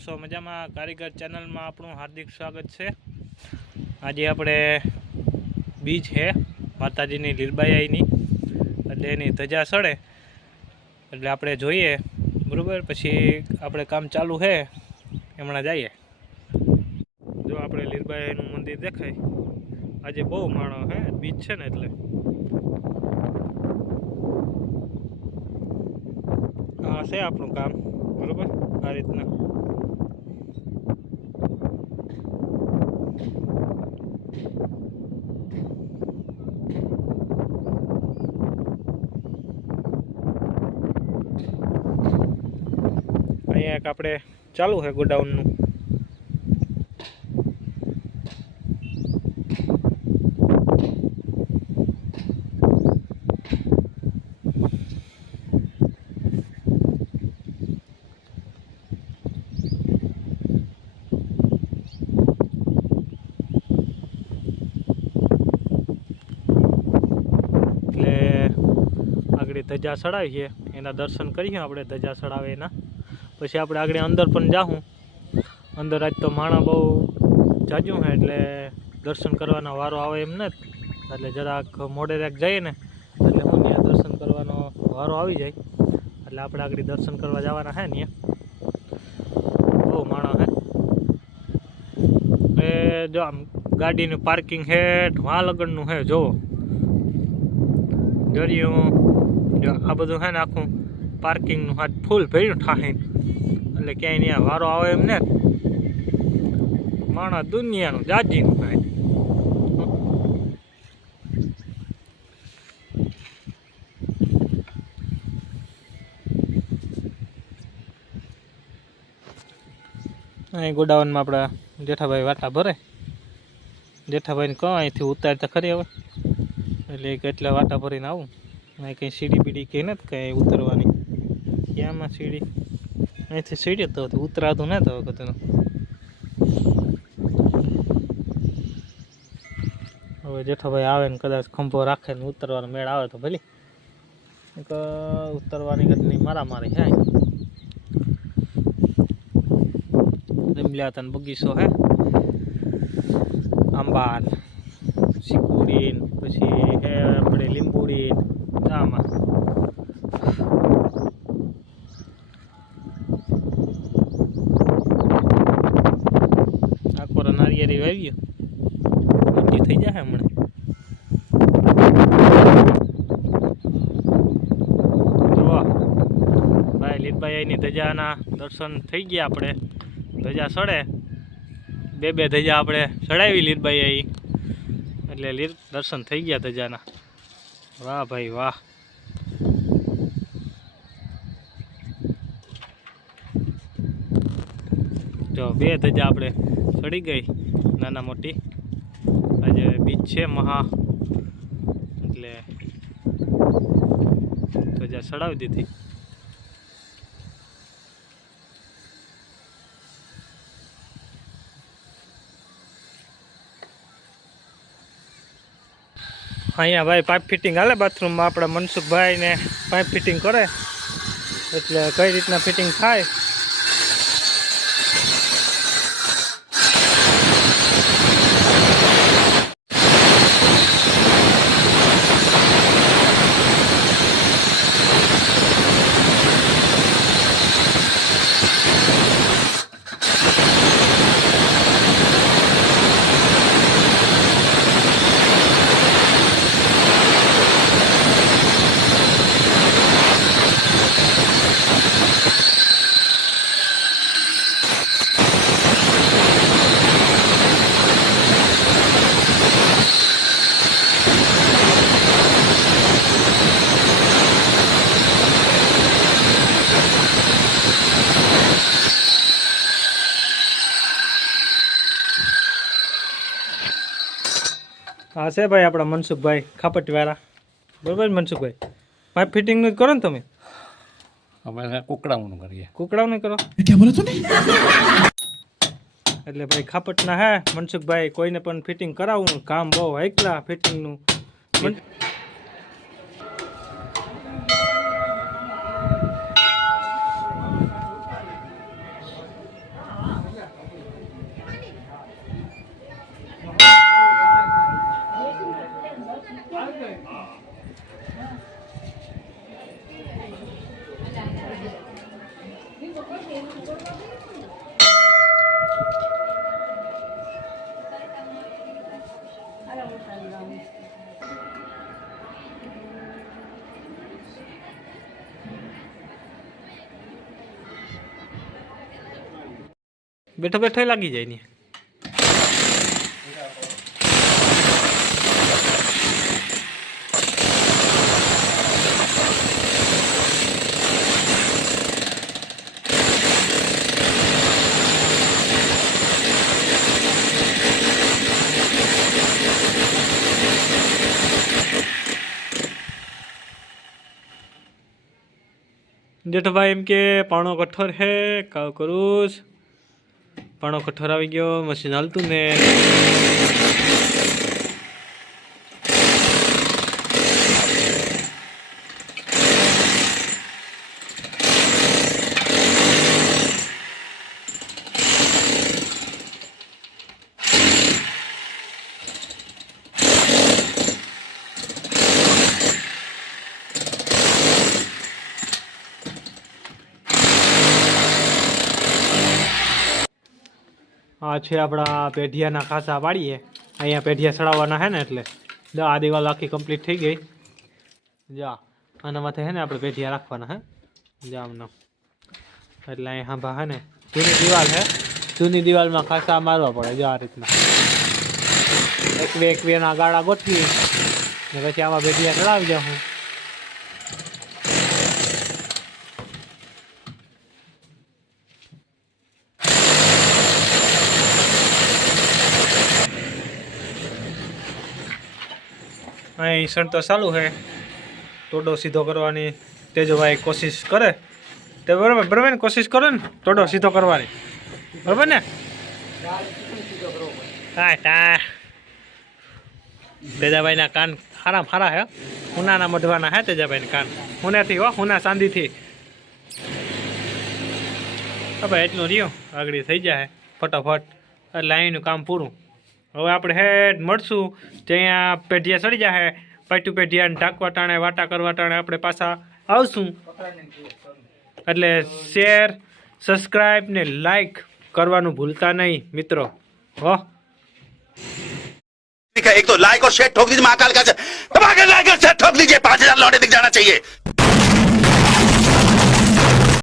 છો મજામાં? કારીગર ચેનલમાં આપણું હાર્દિક સ્વાગત છે। આજે આપણે બીજ છે માતાજીની લીલબાઈની, એટલે એની ધજા સડે એટલે આપણે જોઈએ બરાબર। પછી આપણે કામ ચાલુ છે હમણાં જઈએ। જો આપણે લીલબાઈનું મંદિર દેખાય, આજે બહુ માણો હે, બીજ છે ને એટલે આ છે આપણું કામ બરાબર। આ રીતના અહીંયા એક આપણે ચાલુ છે ગોડાઉનનું। આગળ ધજા ચડાવી છે, એના દર્શન કરીએ આપણે। ધજા ચડાવે એના પછી આપણે આગળ અંદર પણ જાઉં। અંદર આજ તો માણા બહુ જાજું છે એટલે દર્શન કરવાનો વારો આવે એમ ને, એટલે જરાક મોડે રાખ જઈએ ને એટલે હું ત્યાં દર્શન કરવાનો વારો આવી જાય, એટલે આપણે આગળ દર્શન કરવા જવાના છે ને। બહુ માણા છે એ જો આમ ગાડીનું પાર્કિંગ છે વાં લગનનું છે। જોવો દરિયું જો આ બધું છે ને આખું પાર્કિંગનું હાથ ફૂલ ભર્યું ઠાહીને, એટલે ક્યાંય ત્યાં વારો આવે એમ ને। માણસ દુનિયાનું જાજીનું ભાઈ। અહીં ગોડાઉનમાં આપણા જેઠાભાઈ વાટા ભરે। જેઠાભાઈને કહો અહીંથી ઉતારતા ખરી હવે, એટલે કેટલા વાટા ભરીને આવું। અહીં કંઈ સીડી બીડી કે નથી કંઈ ઉતરવાની, ક્યાંમાં સીડી? અહીંથી સીડી તો ઉતરાતું ને તો વખતનું। હવે જેઠાભાઈ આવે ને કદાચ ખંભો રાખે ને ઉતરવાનો મેળ આવે તો ભલે, ઉતરવાની ઘટની મારામારી છે। લીમડા બગીચો હે, આંબા ચીકુડી પછી હે આપણે લીંબુડી આમાં આકોરા નારિયેળી વાવી મોટી થઈ જાય હમણાં। જોવા ભાઈ લીલબાઈની ધજાના દર્શન થઈ ગયા આપણે। ધજા સડે બે ધજા આપણે ચડાવી લીલબાઈ, એટલે દર્શન થઈ ગયા ધજાના। વાહ ભાઈ વાહ। જો બે ધજા આપણે ચડી ગઈ નાના મોટી। આજે બીજ છે મહા, એટલે ધજા ચડાવી દીધી। અહીંયા ભાઈ પાઇપ ફિટિંગ હાલે બાથરૂમમાં, આપણા મનસુખભાઈ ને પાઇપ ફિટિંગ કરે, એટલે કઈ રીતના ફિટિંગ થાય હા છે ભાઈ આપણા મનસુખભાઈ ખાપટવાળા, બરાબર મનસુખભાઈ? પાઇપ ફિટિંગનું જ કરો ને તમે? અમે કુકડાનું કરીએ। કુકડાનું કરો? એટલે ભાઈ ખાપટના હે મનસુખભાઈ, કોઈને પણ ફિટિંગ કરાવવું કામ બહુ એકલા ફિટિંગનું। બેઠો બેઠો લાગી જાય ને જેઠભાઈ એમ કે પાણો કઠોર હે કાવ કરું પાણો કઠોર આવી ગયો મશીન હાલતું ને આ છે આપણા પેઢિયાના ખાસા પાડીએ અહીંયા પેઢિયા ચડાવવાના હે ને એટલે જો આ દિવાલ આખી કમ્પ્લીટ થઈ ગઈ જા આના માથે હે ને આપણે પેઢિયા રાખવાના હે જા આમનો એટલે અહીં હાંભા હે ને જૂની દિવાલ હે જૂની દિવાલમાં ખાસા મારવા પડે જો આ રીતના એકવેના ગાળા ગોઠવી ને પછી આમાં પેઢિયા ચડાવી જાઉં હું અહીં ઈસણ તો ચાલુ છે ટોડો સીધો કરવાની તેજોભાઈ કોશિશ કરે તે બરાબર બરાબર ને કોશિશ કરો ને ટોડો સીધો કરવાની બરાબર ને હા તા તેજાભાઈના કાન હારા હારા હે હુનાના મઢવાના હે તેજાભાઈના કાન હુનાથી હો હુના ચાંદીથી હવે એટલું રહ્યું આગળ થઈ જાય ફટાફટ એટલે અહીંનું કામ પૂરું હવે આપણે હેડ મળશું ત્યાં પેઢિયા સડી જાય પાટું પેઢિયા ઢાંકવા ટાણે વાટા કરવા ટાણે આપણે પાછા આવશું એટલે શેર સબસ્ક્રાઈબ ને લાઈક કરવાનું ભૂલતા નહીં મિત્રો હો एक तो लाइक और शेयर ठोक दीजिए महाकाल का दबा के लाइक और शेयर ठोक दीजिए 5000 लौटे दिख जाना चाहिए।